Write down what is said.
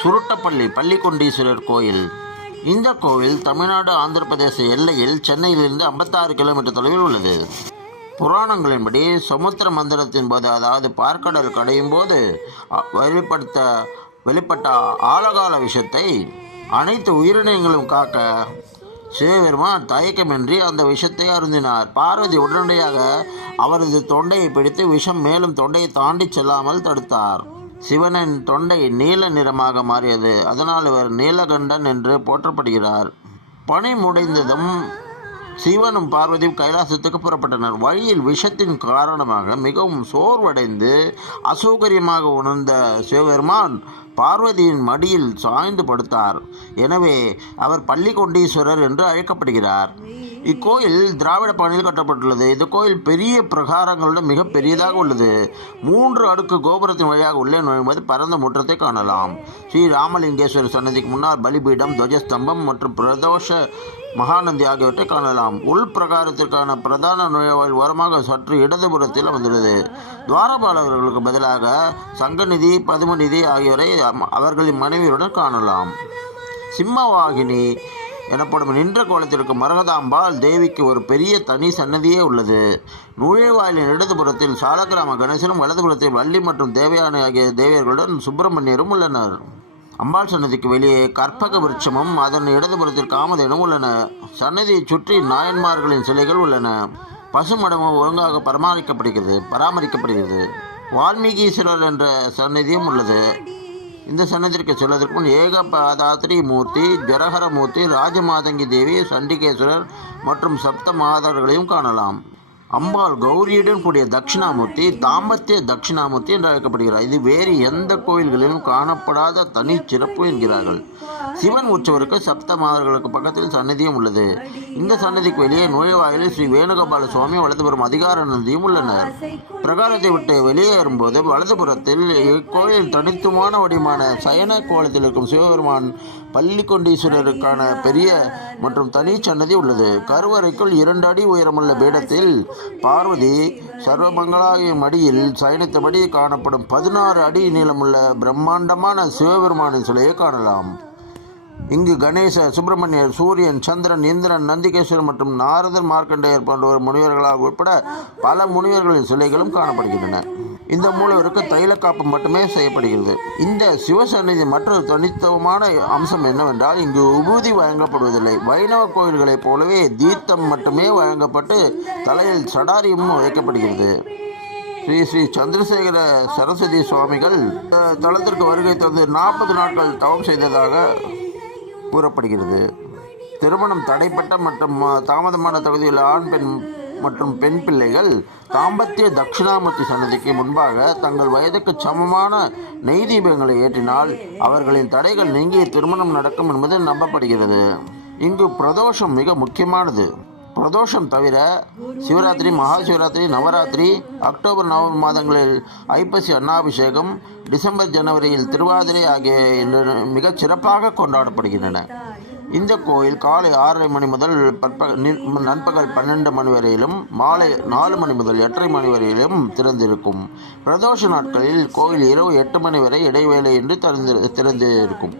சுருட்டப்பள்ளி பள்ளிக்கொண்டீஸ்வரர் கோயில். இந்த கோவில் தமிழ்நாடு ஆந்திர பிரதேச எல்லையில் சென்னையிலிருந்து 56 கிலோமீட்டர் தொலைவில் உள்ளது. புராணங்களின்படி சமுத்திர மந்திரத்தின் போது, அதாவது பார்க்கடல் கடையும் போது வெளிப்பட்ட ஆழகால விஷத்தை அனைத்து உயிரினங்களும் காக்க சிவபெருமான் தயக்கமின்றி அந்த விஷத்தை அருந்தினார். பார்வதி உடனடியாக அவரது தொண்டையை பிடித்து விஷம் மேலும் தொண்டையை தாண்டி செல்லாமல் தடுத்தார். சிவனின் தொண்டை நீல நிறமாக மாறியது. அதனால் இவர் நீலகண்டன் என்று போற்றப்படுகிறார். பணி முடிந்ததும் சிவனும் பார்வதியும் கைலாசத்துக்கு புறப்பட்டனர். வழியில் விஷத்தின் காரணமாக மிகவும் சோர்வடைந்து அசௌகரியமாக உணர்ந்த சிவபெருமான் பார்வதியின் மடியில் சாய்ந்து படுத்தார். எனவே அவர் பள்ளிக்கொண்டீஸ்வரர் என்று அழைக்கப்படுகிறார். இக்கோயில் திராவிட பாணியில் கட்டப்பட்டுள்ளது. இந்த கோயில் பெரிய பிரகாரங்களுடன் மிக பெரியதாக உள்ளது. 3 அடுக்கு கோபுரத்தின் வழியாக உள்ளே நுழையும்போது பரந்த முற்றத்தை காணலாம். ஸ்ரீ ராமலிங்கேஸ்வரர் சன்னதிக்கு முன்னால் பலிபீடம், துவஜஸ்தம்பம் மற்றும் பிரதோஷ மகாநந்தி ஆகியவற்றை காணலாம். உள் பிரகாரத்திற்கான பிரதான நுழைவாயில் ஓரமாக சற்று இடதுபுறத்தில் வந்துள்ளது. துவாரபாலகர்களுக்கு பதிலாக சங்கநிதி, பதுமநிதி ஆகியோரை அவர்களின் மனைவியுடன் காணலாம். சிம்மவாகினி எனப்படும் நின்ற கோலத்திற்கு மரகதாம்பாள் தேவிக்கு ஒரு பெரிய தனி சன்னதியே உள்ளது. நுழைவாயிலின் இடதுபுறத்தில் சாலக்கிராம கணேசனும், வலதுபுறத்தில் வள்ளி மற்றும் தேவயானி ஆகிய தேவியர்களுடன் சுப்பிரமணியரும் உள்ளனர். அம்பாள் சன்னதிக்கு வெளியே கற்பக விருட்சமும் அதன் இடதுபுறத்தில் காமதேனும் உள்ளன. சன்னதியை சுற்றி நாயன்மார்களின் சிலைகள் உள்ளன. பசுமடமும் ஒழுங்காக பராமரிக்கப்படுகிறது. வால்மீகீஸ்வரர் என்ற சன்னதியும் உள்ளது. இந்த சன்னதிற்கு செல்வதற்கு முன் ஏகபாதாத்ரி மூர்த்தி, ஜரஹர மூர்த்தி, ராஜமாதங்கி தேவி, சண்டிகேஸ்வரர் மற்றும் சப்த மாதர்களையும் காணலாம். அம்பாள் கௌரியுடன் கூடிய தட்சிணாமூர்த்தி, தாம்பத்திய தட்சிணாமூர்த்தி என்று அழைக்கப்படுகிறார். இது வேறு எந்த கோயில்களிலும் காணப்படாத தனி சிறப்பு என்கிறார்கள். சிவன் உற்சவருக்கு சப்த மாதர்களுக்கு பக்கத்தில் சன்னதியும் உள்ளது. இந்த சன்னதிக்கு வெளியே நுழைவாயிலில் ஸ்ரீ வேணுகோபால சுவாமி, வலதுபுறம் அதிகார நந்தியும் உள்ளனர். பிரகாரத்தை விட்டு வெளியேறும்போது வலதுபுறத்தில் இக்கோயில் தனித்துவமான வடிவமான சயன கோலத்தில் இருக்கும் சிவபெருமான் பள்ளிக்கொண்டீஸ்வரருக்கான பெரிய மற்றும் தனி சன்னதி உள்ளது. கருவறைக்குள் 2 அடி உயரமுள்ள பீடத்தில் பார்வதி சர்வமங்களாகிய மடியில் சயனித்தபடி காணப்படும் 16 அடி நீளமுள்ள பிரம்மாண்டமான சிவபெருமானின் சிலையை காணலாம். இங்கு கணேசர், சுப்பிரமணியர், சூரியன், சந்திரன், இந்திரன், நந்திகேஸ்வரர் மற்றும் நாரதர், மார்க்கண்டேயர் போன்றவர் முனிவர்களாக உட்பட பல முனிவர்களின் சிலைகளும் காணப்படுகின்றன. இந்த மூலவருக்கு தைலக்காப்பு மட்டுமே செய்யப்படுகிறது. இந்த சிவசன்னதி மற்றொரு தனித்துவமான அம்சம் என்னவென்றால், இங்கு உபூதி வழங்கப்படுவதில்லை. வைணவ கோயில்களைப் போலவே தீர்த்தம் மட்டுமே வழங்கப்பட்டு தலையில் சடாரியும் வைக்கப்படுகிறது. ஸ்ரீ சந்திரசேகர சரஸ்வதி சுவாமிகள் தலத்திற்கு வருகை தந்து 40 நாட்கள் தவம் செய்ததாக கூறப்படுகிறது. திருமணம் தடைப்பட்ட மற்றும் தாமதமான தகுதியில் ஆண், பெண் மற்றும் பெண் பிள்ளைகள் தாம்பத்திய தட்சிணாமூர்த்தி சன்னதிக்கு முன்பாக தங்கள் வயதுக்கு சமமான நெய் தீபங்களை ஏற்றினால் அவர்களின் தடைகள் நீங்கி திருமணம் நடக்கும் என்பது நம்பப்படுகிறது. இங்கு பிரதோஷம் மிக முக்கியமானது. பிரதோஷம் தவிர சிவராத்திரி, மகா சிவராத்திரி, நவராத்திரி, அக்டோபர், நவம்பர் மாதங்களில் ஐப்பசி அன்னாபிஷேகம், டிசம்பர், ஜனவரியில் திருவாதிரை ஆகிய மிகச் சிறப்பாக கொண்டாடப்படுகின்றன. இந்த கோயில் காலை 6:30 மணி முதல் நண்பகல் 12 மணி வரையிலும், மாலை 4 மணி முதல் 8:30 மணி வரையிலும் திறந்திருக்கும். பிரதோஷ நாட்களில் கோயில் இரவு 8 மணி வரை இடைவேளை என்று திறந்து இருக்கும்.